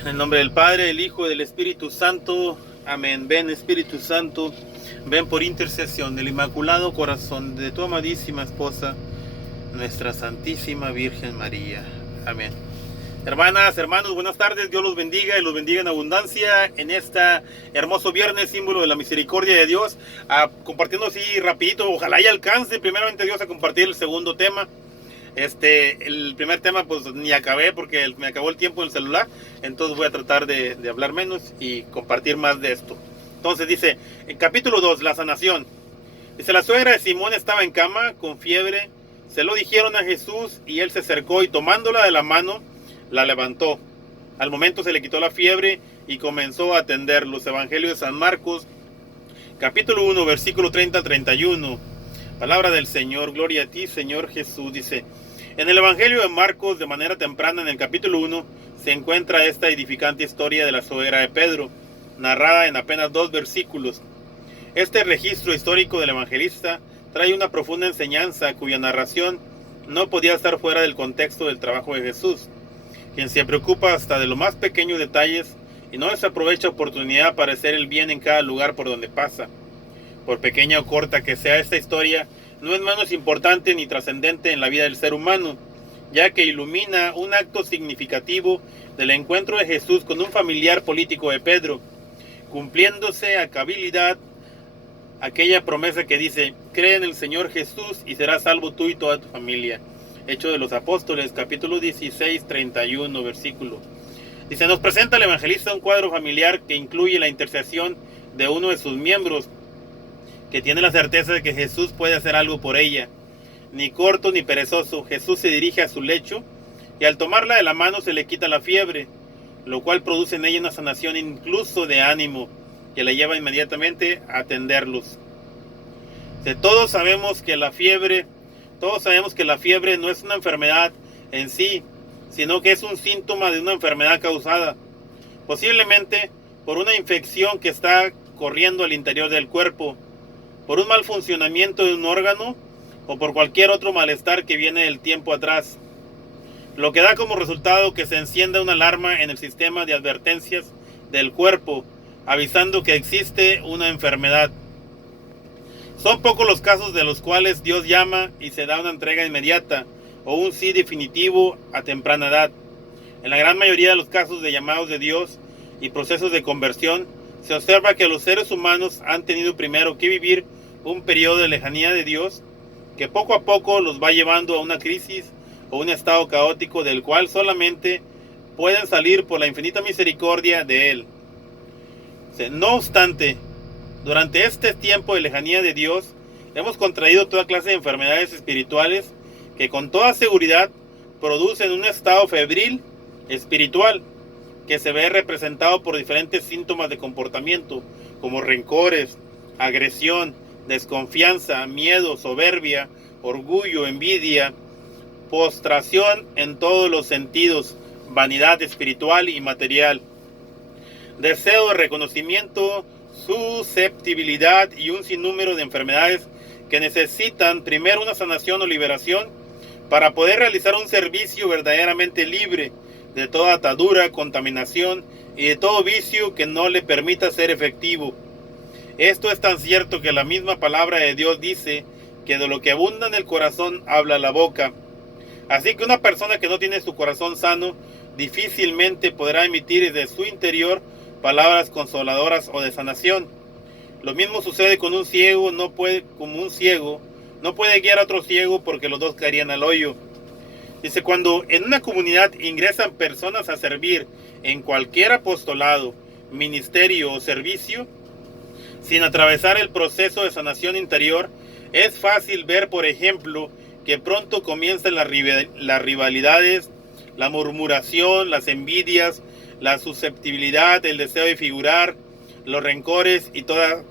En el nombre del Padre, del Hijo y del Espíritu Santo. Amén. Ven, Espíritu Santo, ven por intercesión del Inmaculado Corazón de tu amadísima esposa, nuestra Santísima Virgen María. Amén. Hermanas, hermanos, buenas tardes. Dios los bendiga y los bendiga en abundancia en este hermoso viernes, símbolo de la misericordia de Dios. Compartiendo así rapidito, ojalá y alcance primeramente Dios a compartir el segundo tema. El primer tema pues ni acabé porque me acabó el tiempo en el celular, entonces voy a tratar de hablar menos y compartir más de esto. Entonces dice, en capítulo 2, la sanación. Dice, la suegra de Simón estaba en cama con fiebre, se lo dijeron a Jesús y él se acercó y tomándola de la mano, la levantó. Al momento se le quitó la fiebre y comenzó a atender. Los Evangelios de San Marcos, capítulo 1, versículo 30-31. Palabra del Señor, gloria a ti, Señor Jesús. Dice, en el Evangelio de Marcos, de manera temprana, en el capítulo 1, se encuentra esta edificante historia de la suegra de Pedro, narrada en apenas 2 versículos. Este registro histórico del evangelista trae una profunda enseñanza cuya narración no podía estar fuera del contexto del trabajo de Jesús, quien se preocupa hasta de los más pequeños detalles y no desaprovecha oportunidad para hacer el bien en cada lugar por donde pasa. Por pequeña o corta que sea esta historia, no es menos importante ni trascendente en la vida del ser humano, ya que ilumina un acto significativo del encuentro de Jesús con un familiar político de Pedro, cumpliéndose a cabalidad aquella promesa que dice, cree en el Señor Jesús y serás salvo tú y toda tu familia. Hechos de los Apóstoles, capítulo 16, 31, versículo. Dice, nos presenta el evangelista un cuadro familiar que incluye la intercesión de uno de sus miembros, que tiene la certeza de que Jesús puede hacer algo por ella. Ni corto ni perezoso, Jesús se dirige a su lecho y al tomarla de la mano se le quita la fiebre, lo cual produce en ella una sanación incluso de ánimo, que la lleva inmediatamente a atenderlos. Todos sabemos que la fiebre no es una enfermedad en sí, sino que es un síntoma de una enfermedad causada, posiblemente por una infección que está corriendo al interior del cuerpo, por un mal funcionamiento de un órgano o por cualquier otro malestar que viene del tiempo atrás, lo que da como resultado que se encienda una alarma en el sistema de advertencias del cuerpo, avisando que existe una enfermedad. Son pocos los casos de los cuales Dios llama y se da una entrega inmediata o un sí definitivo a temprana edad. En la gran mayoría de los casos de llamados de Dios y procesos de conversión, se observa que los seres humanos han tenido primero que vivir un periodo de lejanía de Dios que poco a poco los va llevando a una crisis o un estado caótico del cual solamente pueden salir por la infinita misericordia de Él. No obstante, durante este tiempo de lejanía de Dios, hemos contraído toda clase de enfermedades espirituales que con toda seguridad producen un estado febril espiritual que se ve representado por diferentes síntomas de comportamiento, como rencores, agresión, desconfianza, miedo, soberbia, orgullo, envidia, postración en todos los sentidos, vanidad espiritual y material, deseo de reconocimiento, susceptibilidad y un sinnúmero de enfermedades que necesitan primero una sanación o liberación para poder realizar un servicio verdaderamente libre de toda atadura, contaminación y de todo vicio que no le permita ser efectivo. Esto es tan cierto que la misma palabra de Dios dice que de lo que abunda en el corazón habla la boca. Así que una persona que no tiene su corazón sano difícilmente podrá emitir desde su interior palabras consoladoras o de sanación. Lo mismo sucede con un ciego, no puede guiar a otro ciego porque los dos caerían al hoyo. Dice, cuando en una comunidad ingresan personas a servir en cualquier apostolado, ministerio o servicio, sin atravesar el proceso de sanación interior, es fácil ver, por ejemplo, que pronto comienzan las rivalidades, la murmuración, las envidias, la susceptibilidad, el deseo de figurar, los rencores y toda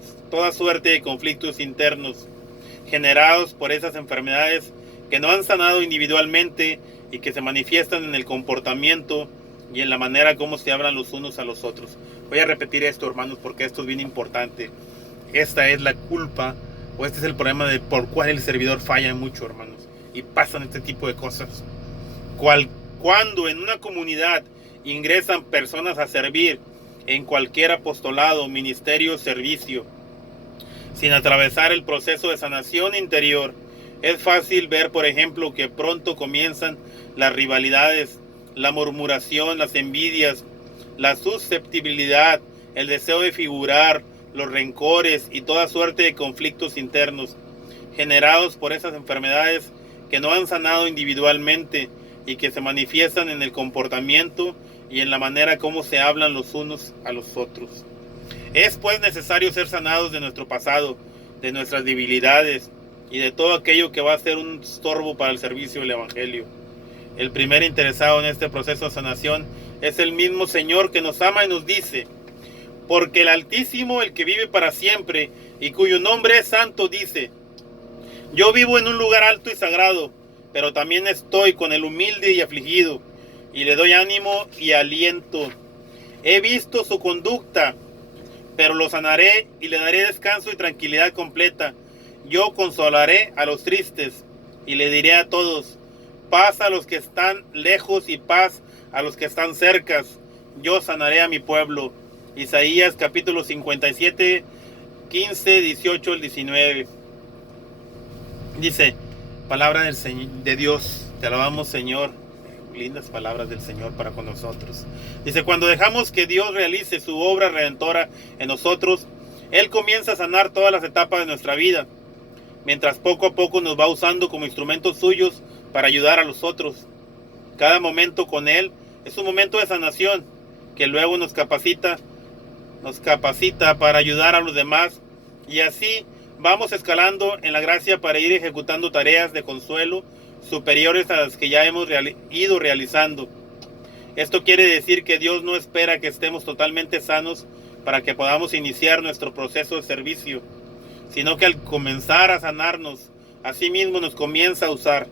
suerte de conflictos internos generados por esas enfermedades que no han sanado individualmente y que se manifiestan en el comportamiento y en la manera como se hablan los unos a los otros. Voy a repetir esto, hermanos, porque esto es bien importante. Esta es la culpa, o este es el problema de por cuál el servidor falla mucho, hermanos, y pasan este tipo de cosas. Cuando en una comunidad ingresan personas a servir en cualquier apostolado, ministerio o servicio, sin atravesar el proceso de sanación interior, es fácil ver, por ejemplo, que pronto comienzan las rivalidades, la murmuración, las envidias, la susceptibilidad, el deseo de figurar, los rencores y toda suerte de conflictos internos, generados por esas enfermedades que no han sanado individualmente y que se manifiestan en el comportamiento y en la manera como se hablan los unos a los otros. Es pues necesario ser sanados de nuestro pasado, de nuestras debilidades y de todo aquello que va a ser un estorbo para el servicio del Evangelio. El primer interesado en este proceso de sanación es el mismo Señor, que nos ama y nos dice: porque el Altísimo, el que vive para siempre y cuyo nombre es santo, dice: yo vivo en un lugar alto y sagrado, pero también estoy con el humilde y afligido, y le doy ánimo y aliento. He visto su conducta, pero lo sanaré y le daré descanso y tranquilidad completa. Yo consolaré a los tristes y le diré a todos: paz a los que están lejos y paz a los que están cerca. Yo sanaré a mi pueblo. Isaías capítulo 57, 15, 18 al 19. Dice, palabra del Señor, de Dios, te alabamos, Señor. Lindas palabras del Señor para con nosotros. Dice, cuando dejamos que Dios realice su obra redentora en nosotros, Él comienza a sanar todas las etapas de nuestra vida, mientras poco a poco nos va usando como instrumentos suyos para ayudar a los otros. Cada momento con Él es un momento de sanación que luego nos capacita para ayudar a los demás, y así vamos escalando en la gracia para ir ejecutando tareas de consuelo superiores a las que ya hemos ido realizando. Esto quiere decir que Dios no espera que estemos totalmente sanos para que podamos iniciar nuestro proceso de servicio, sino que al comenzar a sanarnos, así mismo nos comienza a usar.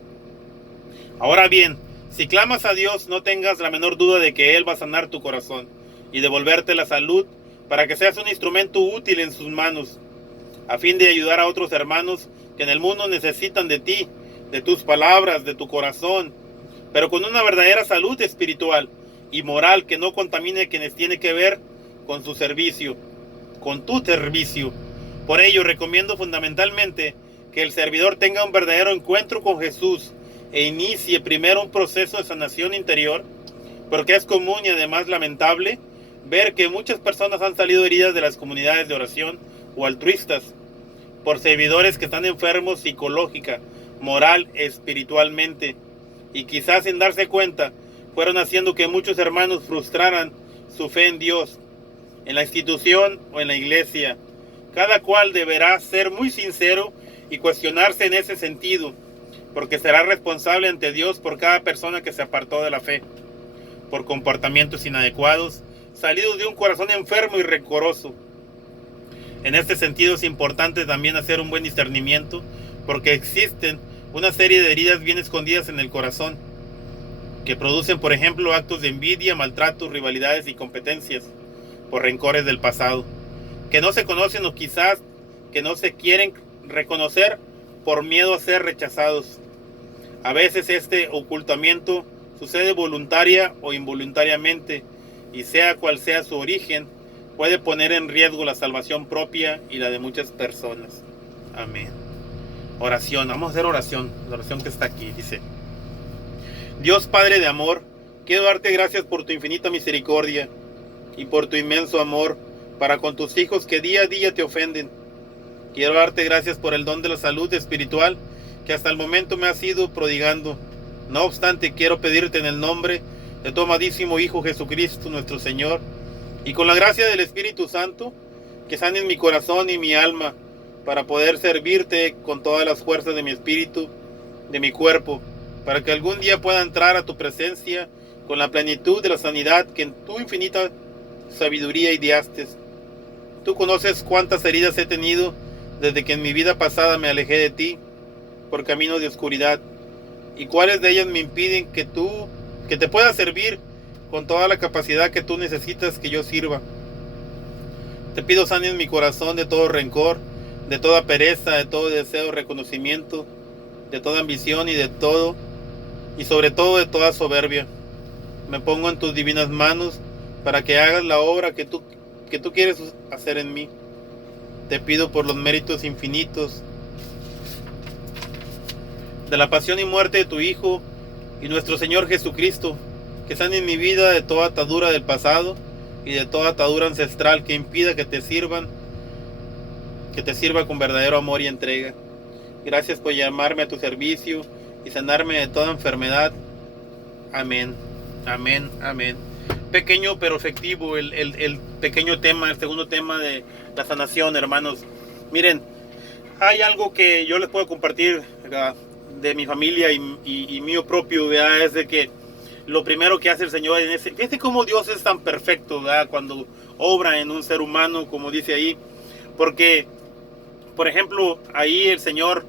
Ahora bien, si clamas a Dios, no tengas la menor duda de que Él va a sanar tu corazón y devolverte la salud para que seas un instrumento útil en sus manos, a fin de ayudar a otros hermanos que en el mundo necesitan de ti, de tus palabras, de tu corazón, pero con una verdadera salud espiritual y moral que no contamine a quienes tiene que ver con su servicio, con tu servicio. Por ello, recomiendo fundamentalmente que el servidor tenga un verdadero encuentro con Jesús e inicie primero un proceso de sanación interior, porque es común y además lamentable ver que muchas personas han salido heridas de las comunidades de oración o altruistas por servidores que están enfermos psicológica, moral, espiritualmente, y quizás sin darse cuenta fueron haciendo que muchos hermanos frustraran su fe en Dios, en la institución o en la iglesia. Cada cual deberá ser muy sincero y cuestionarse en ese sentido, porque será responsable ante Dios por cada persona que se apartó de la fe, por comportamientos inadecuados, salidos de un corazón enfermo y rencoroso. En este sentido es importante también hacer un buen discernimiento, porque existen una serie de heridas bien escondidas en el corazón, que producen, por ejemplo, actos de envidia, maltratos, rivalidades y competencias, por rencores del pasado, que no se conocen o quizás que no se quieren reconocer por miedo a ser rechazados. A veces este ocultamiento sucede voluntaria o involuntariamente, y sea cual sea su origen, puede poner en riesgo la salvación propia y la de muchas personas. Amén. Oración, vamos a hacer oración, la oración que está aquí, dice: Dios Padre de amor, quiero darte gracias por tu infinita misericordia y por tu inmenso amor para con tus hijos que día a día te ofenden. Quiero darte gracias por el don de la salud espiritual que hasta el momento me has ido prodigando. No obstante, quiero pedirte en el nombre de tu amadísimo Hijo Jesucristo, nuestro Señor, y con la gracia del Espíritu Santo, que sanes mi corazón y mi alma para poder servirte con todas las fuerzas de mi espíritu, de mi cuerpo, para que algún día pueda entrar a tu presencia con la plenitud de la sanidad que en tu infinita sabiduría ideaste. Tú conoces cuántas heridas he tenido desde que en mi vida pasada me alejé de ti por caminos de oscuridad, y cuáles de ellas me impiden que te pueda servir con toda la capacidad que tú necesitas que yo sirva. Te pido sanes mi corazón de todo rencor, de toda pereza, de todo deseo de reconocimiento, de toda ambición y sobre todo de toda soberbia. Me pongo en tus divinas manos para que hagas la obra que tú quieres hacer en mí. Te pido por los méritos infinitos de la pasión y muerte de tu Hijo y nuestro Señor Jesucristo, que sane en mi vida de toda atadura del pasado y de toda atadura ancestral que impida que te sirva con verdadero amor y entrega. Gracias por llamarme a tu servicio y sanarme de toda enfermedad. Amén, amén, amén. Pequeño pero efectivo el pequeño tema, el segundo tema de la sanación, hermanos. Miren, hay algo que yo les puedo compartir de mi familia y mío propio, ¿verdad? Es de que lo primero que hace el Señor en ese... Fíjense cómo Dios es tan perfecto, ¿verdad? Cuando obra en un ser humano, como dice ahí. Porque, por ejemplo, ahí el Señor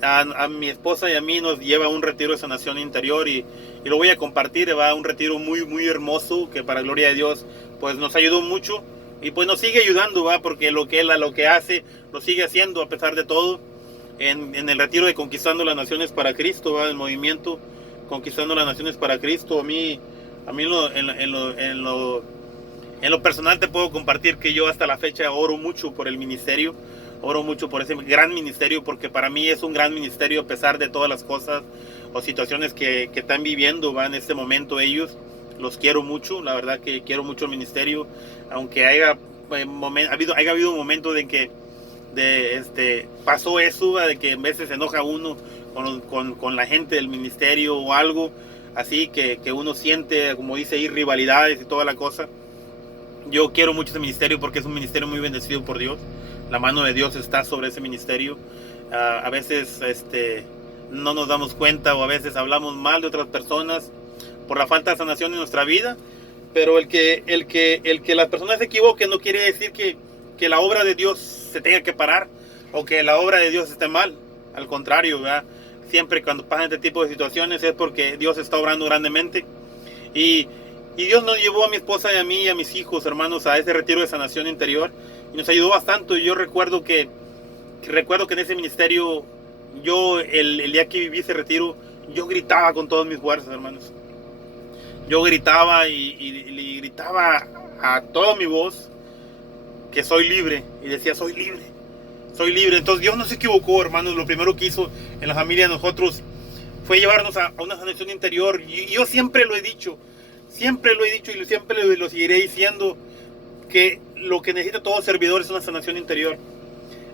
a mi esposa y a mí nos lleva a un retiro de sanación interior y lo voy a compartir, va, un retiro muy, muy hermoso que para gloria de Dios pues nos ayudó mucho y pues nos sigue ayudando, va, porque lo que hace lo sigue haciendo a pesar de todo en el retiro de Conquistando las Naciones para Cristo, va, el movimiento Conquistando las Naciones para Cristo. A mí en lo personal te puedo compartir que yo hasta la fecha oro mucho por el ministerio. Oro mucho por ese gran ministerio, porque para mí es un gran ministerio a pesar de todas las cosas o situaciones que están viviendo, ¿va? En este momento ellos. Los quiero mucho, la verdad que quiero mucho el ministerio, aunque haya habido momentos en que pasó eso, ¿va? De que en veces se enoja uno con la gente del ministerio o algo así, que uno siente, como dice ahí, rivalidades y toda la cosa. Yo quiero mucho ese ministerio porque es un ministerio muy bendecido por Dios. La mano de Dios está sobre ese ministerio. A veces no nos damos cuenta o a veces hablamos mal de otras personas por la falta de sanación en nuestra vida. Pero el que las personas se equivoquen no quiere decir que la obra de Dios se tenga que parar o que la obra de Dios esté mal. Al contrario, ¿verdad? Siempre cuando pasan este tipo de situaciones es porque Dios está obrando grandemente. Y Dios nos llevó a mi esposa y a mí y a mis hijos, hermanos, a ese retiro de sanación interior. Y nos ayudó bastante. Yo recuerdo que en ese ministerio, yo el día que viví ese retiro, yo gritaba con todas mis fuerzas, hermanos. Yo gritaba y gritaba a toda mi voz que soy libre. Y decía, soy libre, soy libre. Entonces Dios no se equivocó, hermanos. Lo primero que hizo en la familia de nosotros fue llevarnos a una sanación interior. Y yo siempre lo he dicho y siempre lo seguiré diciendo, que lo que necesita todo servidor es una sanación interior.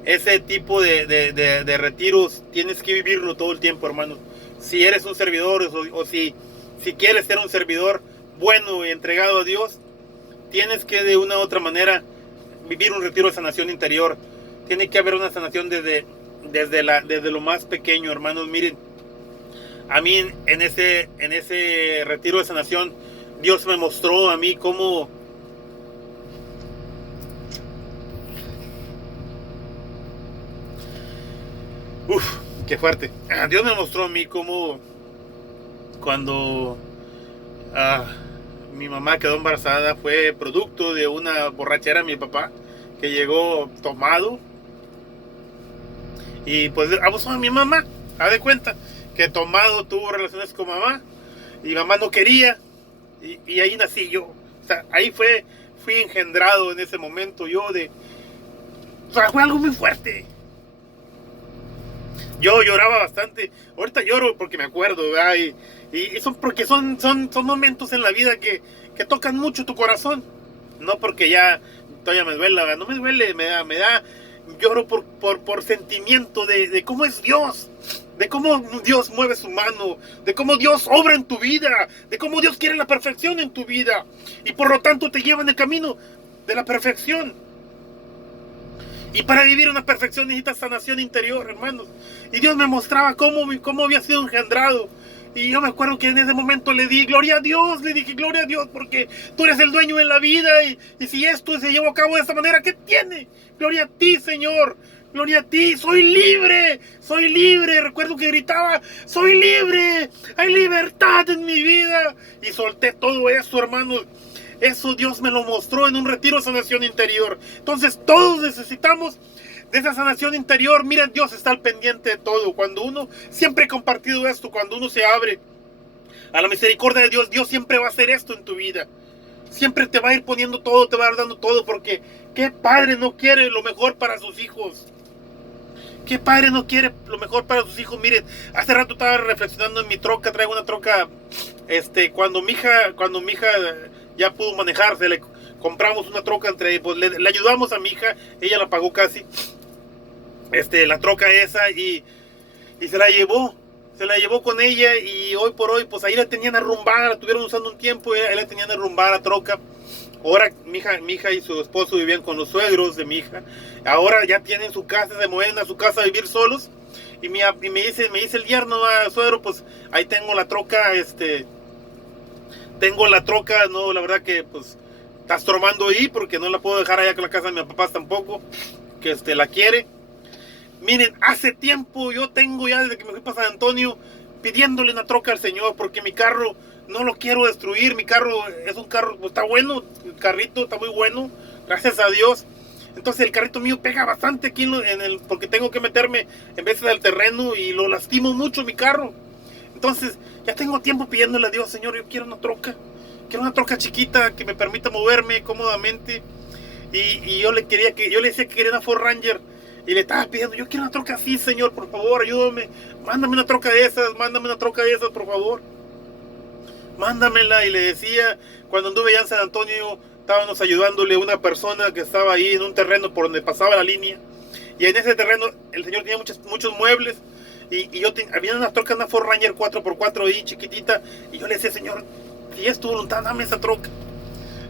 Ese tipo de retiros tienes que vivirlo todo el tiempo, hermanos. Si eres un servidor o si quieres ser un servidor bueno y entregado a Dios, tienes que de una u otra manera vivir un retiro de sanación interior. Tiene que haber una sanación desde lo más pequeño, hermanos. Miren, a mí en ese retiro de sanación, Dios me mostró a mí cómo... Uf, qué fuerte. Dios me mostró a mí cómo cuando mi mamá quedó embarazada fue producto de una borrachera de mi papá, que llegó tomado y pues abusó de mi mamá. Haz de cuenta que tomado tuvo relaciones con mamá y mamá no quería y ahí nací yo. O sea, ahí fui engendrado en ese momento yo o sea, fue algo muy fuerte. Yo lloraba bastante. Ahorita lloro porque me acuerdo, ¿verdad? Y porque son momentos en la vida que tocan mucho tu corazón. No porque ya todavía me duela, ¿verdad? No me duele, me da lloro por sentimiento de cómo es Dios, de cómo Dios mueve su mano, de cómo Dios obra en tu vida, de cómo Dios quiere la perfección en tu vida y por lo tanto te lleva en el camino de la perfección. Y para vivir una perfección necesitas sanación interior, hermanos. Y Dios me mostraba cómo había sido engendrado. Y yo me acuerdo que en ese momento le dije gloria a Dios, porque tú eres el dueño de la vida. Y si esto se llevó a cabo de esta manera, ¿qué tiene? Gloria a ti, Señor. Gloria a ti, soy libre. Recuerdo que gritaba, soy libre. Hay libertad en mi vida. Y solté todo eso, hermanos. Eso Dios me lo mostró en un retiro de sanación interior. Entonces todos necesitamos de esa sanación interior. Mira, Dios está al pendiente de todo. Cuando uno, siempre he compartido esto, cuando uno se abre a la misericordia de Dios, Dios siempre va a hacer esto en tu vida. Siempre te va a ir poniendo todo, te va a ir dando todo, porque ¿qué padre no quiere lo mejor para sus hijos? ¿Qué padre no quiere lo mejor para sus hijos? Miren, hace rato estaba reflexionando en mi troca, traigo una troca, cuando mi hija ya pudo manejarse, le compramos una troca pues le ayudamos a mi hija, ella la pagó casi, la troca esa, y se la llevó con ella, y hoy por hoy, pues ahí la tenían arrumbada, la estuvieron usando un tiempo, ahí la tenían arrumbada la troca. Ahora mi hija y su esposo vivían con los suegros de mi hija. Ahora ya tienen su casa, se mueven a su casa a vivir solos. Y me dice el yerno, suegro, pues ahí tengo la troca, no, la verdad que pues está estorbando ahí, porque no la puedo dejar allá con la casa de mis papás tampoco, que la quiere. Miren, hace tiempo yo tengo ya desde que me fui para San Antonio pidiéndole una troca al Señor, porque mi carro no lo quiero destruir. Mi carro es un carro, pues, está bueno, el carrito está muy bueno, gracias a Dios. Entonces el carrito mío pega bastante aquí porque tengo que meterme en veces al terreno y lo lastimo mucho mi carro. Entonces ya tengo tiempo pidiéndole a Dios, Señor, yo quiero una troca chiquita que me permita moverme cómodamente. Y yo le decía que quería una Ford Ranger. Y le estaba pidiendo, yo quiero una troca así, Señor, por favor, ayúdame. Mándame una troca de esas, por favor. Mándamela. Y le decía, cuando anduve allá en San Antonio, estábamos ayudándole a una persona que estaba ahí en un terreno por donde pasaba la línea. Y en ese terreno el Señor tenía muchos muebles. Y había una troca, una Ford Ranger 4x4 ahí, chiquitita. Y yo le decía, Señor, si es tu voluntad, dame esa troca.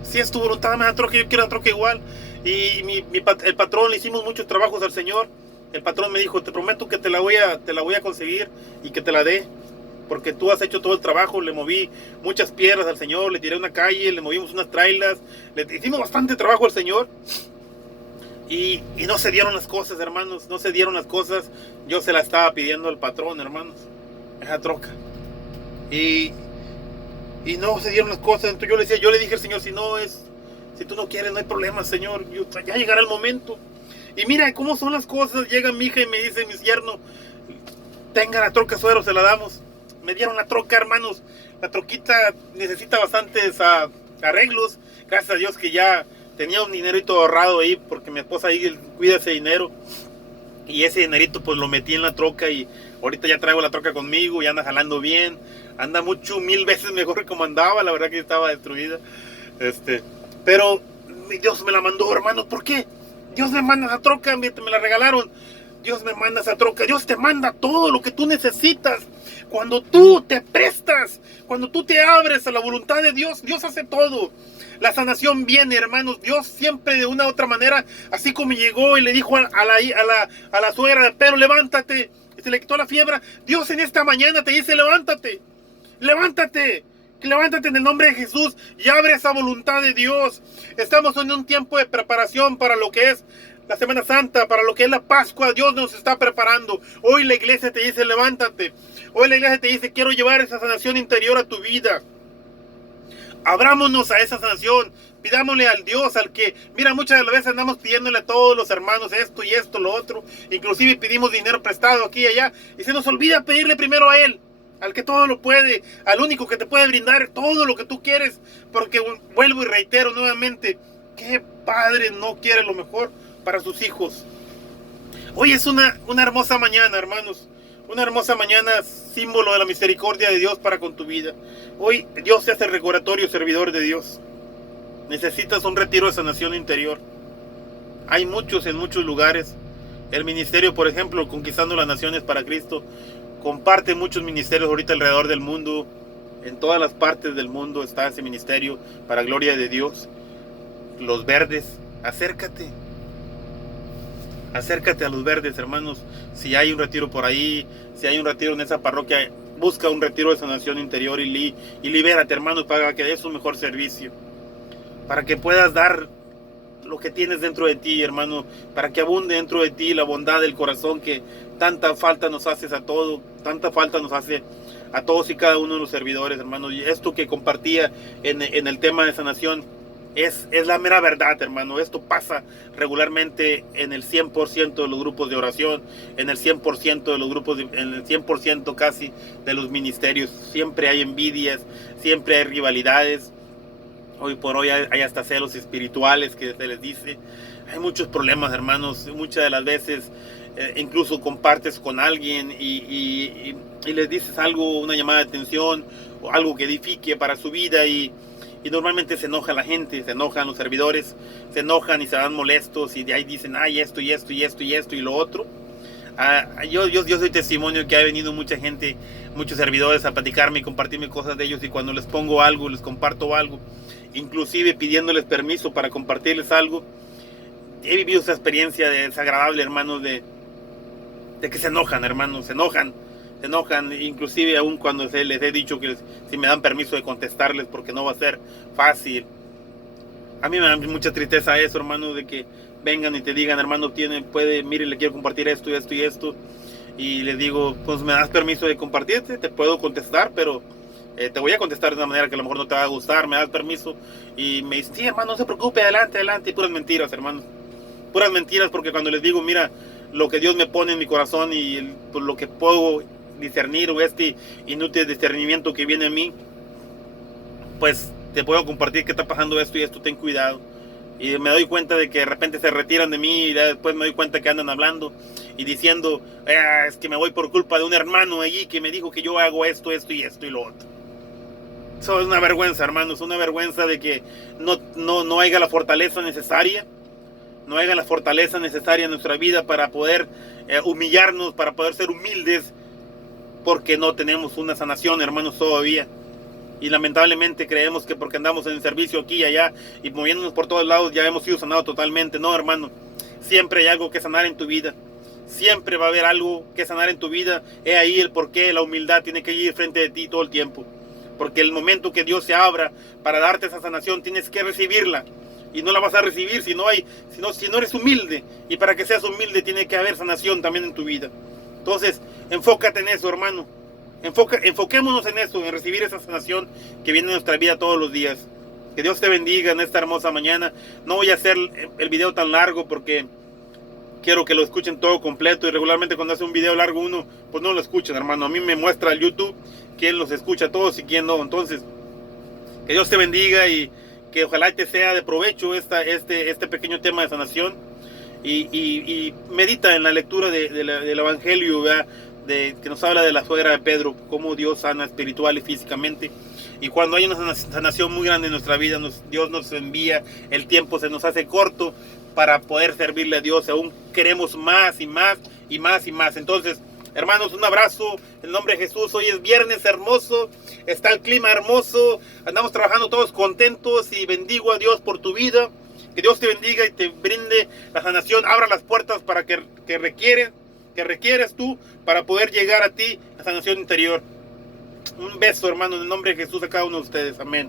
Si es tu voluntad, dame esa troca, yo quiero una troca igual. Y el patrón, le hicimos muchos trabajos al Señor. El patrón me dijo, te prometo que te la voy a conseguir y que te la dé, porque tú has hecho todo el trabajo. Le moví muchas piedras al Señor, le tiré una calle, le movimos unas trailas, le hicimos bastante trabajo al Señor. Y no se dieron las cosas, hermanos, no se dieron las cosas. Yo se la estaba pidiendo al patrón, hermanos, esa troca. Y no se dieron las cosas. Entonces yo le dije al Señor, si tú no quieres, no hay problema, Señor, ya llegará el momento. Y mira cómo son las cosas. Llega mi hija y me dice, mi yerno, tenga la troca, suegro, se la damos. Me dieron la troca, hermanos. La troquita necesita bastantes arreglos. Gracias a Dios que ya tenía un dinerito ahorrado ahí, porque mi esposa ahí cuida ese dinero. Y ese dinerito pues lo metí en la troca, y ahorita ya traigo la troca conmigo, y anda jalando bien. Anda 1000 veces mejor que como andaba, la verdad que estaba destruida. Pero Dios me la mandó, hermanos. ¿Por qué? Dios me manda esa troca, me la regalaron. Dios me manda esa troca. Dios te manda todo lo que tú necesitas. Cuando tú te prestas, cuando tú te abres a la voluntad de Dios, Dios hace todo. La sanación viene, hermanos. Dios siempre de una u otra manera, así como llegó y le dijo a la suegra de Pedro, levántate, y se le quitó la fiebre. Dios en esta mañana te dice, levántate, levántate. Levántate en el nombre de Jesús y abre esa voluntad de Dios. Estamos en un tiempo de preparación para lo que es la Semana Santa, para lo que es la Pascua. Dios nos está preparando. Hoy la iglesia te dice, levántate. Hoy la iglesia te dice, quiero llevar esa sanación interior a tu vida. Abrámonos a esa sanación. Pidámosle al Dios, al que, mira, muchas de las veces andamos pidiéndole a todos los hermanos esto y esto, lo otro. Inclusive pedimos dinero prestado aquí y allá. Y se nos olvida pedirle primero a Él, al que todo lo puede, al único que te puede brindar todo lo que tú quieres. Porque vuelvo y reitero nuevamente, ¿qué padre no quiere lo mejor para sus hijos? Hoy es una hermosa mañana, hermanos. Una hermosa mañana, símbolo de la misericordia de Dios para con tu vida. Hoy Dios se hace recordatorio, servidor de Dios. Necesitas un retiro de sanación interior. Hay muchos en muchos lugares. El ministerio, por ejemplo, Conquistando las Naciones para Cristo, comparte muchos ministerios ahorita alrededor del mundo. En todas las partes del mundo está ese ministerio para gloria de Dios. Los Verdes, acércate a Los Verdes, hermanos. Si hay un retiro por ahí, si hay un retiro en esa parroquia, busca un retiro de sanación interior y libérate, hermanos, para que des un mejor servicio, para que puedas dar lo que tienes dentro de ti, hermano, para que abunde dentro de ti la bondad del corazón que tanta falta nos hace tanta falta nos hace a todos y cada uno de los servidores, hermanos. Y esto que compartía en el tema de sanación, Es la mera verdad, hermano. Esto pasa regularmente en el 100% de los grupos de oración, en el 100% de los grupos, en el 100% casi de los ministerios. Siempre hay envidias, siempre hay rivalidades. Hoy por hoy hay hasta celos espirituales que se les dice. Hay muchos problemas, hermanos. Muchas de las veces incluso compartes con alguien y les dices algo, una llamada de atención o algo que edifique para su vida y normalmente se enoja la gente, se enojan los servidores, se enojan y se van molestos y de ahí dicen, ay, esto y esto y esto y esto y lo otro. Yo soy testimonio que ha venido mucha gente, muchos servidores a platicarme y compartirme cosas de ellos, y cuando les pongo algo, les comparto algo, inclusive pidiéndoles permiso para compartirles algo, he vivido esa experiencia desagradable, hermanos, de que se enojan, hermanos, se enojan, inclusive aún cuando les he dicho que si me dan permiso de contestarles porque no va a ser fácil. A mí me da mucha tristeza eso, hermano, de que vengan y te digan, hermano, mire, le quiero compartir esto y esto y esto, y les digo, pues me das permiso de compartirte, te puedo contestar, pero te voy a contestar de una manera que a lo mejor no te va a gustar, me das permiso, y me dicen, sí, hermano, no se preocupe, adelante, y puras mentiras, hermano, puras mentiras, porque cuando les digo, mira, lo que Dios me pone en mi corazón y pues, lo que puedo discernir, o este inútil discernimiento que viene a mí, pues te puedo compartir que está pasando esto y esto, ten cuidado. Y me doy cuenta de que de repente se retiran de mí, y después me doy cuenta que andan hablando y diciendo, es que me voy por culpa de un hermano allí que me dijo que yo hago esto, esto y esto y lo otro. Eso es una vergüenza, hermanos, una vergüenza de que no haya la fortaleza necesaria, no haya la fortaleza necesaria en nuestra vida para poder humillarnos, para poder ser humildes, porque no tenemos una sanación, hermanos, todavía. Y lamentablemente creemos que porque andamos en el servicio aquí y allá y moviéndonos por todos lados ya hemos sido sanados totalmente. No, hermano, siempre hay algo que sanar en tu vida, siempre va a haber algo que sanar en tu vida. He ahí el porqué la humildad tiene que ir frente de ti todo el tiempo, porque el momento que Dios se abra para darte esa sanación tienes que recibirla, y no la vas a recibir si no eres humilde. Y para que seas humilde tiene que haber sanación también en tu vida. Entonces enfócate en eso, hermano. Enfoquémonos en eso, en recibir esa sanación que viene en nuestra vida todos los días. Que Dios te bendiga en esta hermosa mañana. No voy a hacer el video tan largo porque quiero que lo escuchen todo completo, y regularmente cuando hace un video largo uno, pues no lo escuchan, hermano. A mí me muestra el YouTube quién los escucha todos y quién no. Entonces, que Dios te bendiga y que ojalá te sea de provecho este pequeño tema de sanación. Y medita en la lectura del Evangelio, ¿verdad? Que nos habla de la suegra de Pedro, cómo Dios sana espiritual y físicamente. Y cuando hay una sanación muy grande en nuestra vida, Dios nos envía, el tiempo se nos hace corto para poder servirle a Dios. Aún queremos más y más y más y más. Entonces, hermanos, un abrazo en nombre de Jesús. Hoy es viernes hermoso, está el clima hermoso, andamos trabajando todos contentos, y bendigo a Dios por tu vida. Que Dios te bendiga y te brinde la sanación, abra las puertas para que requieres tú para poder llegar a ti la sanación interior. Un beso, hermano, en el nombre de Jesús a cada uno de ustedes. Amén.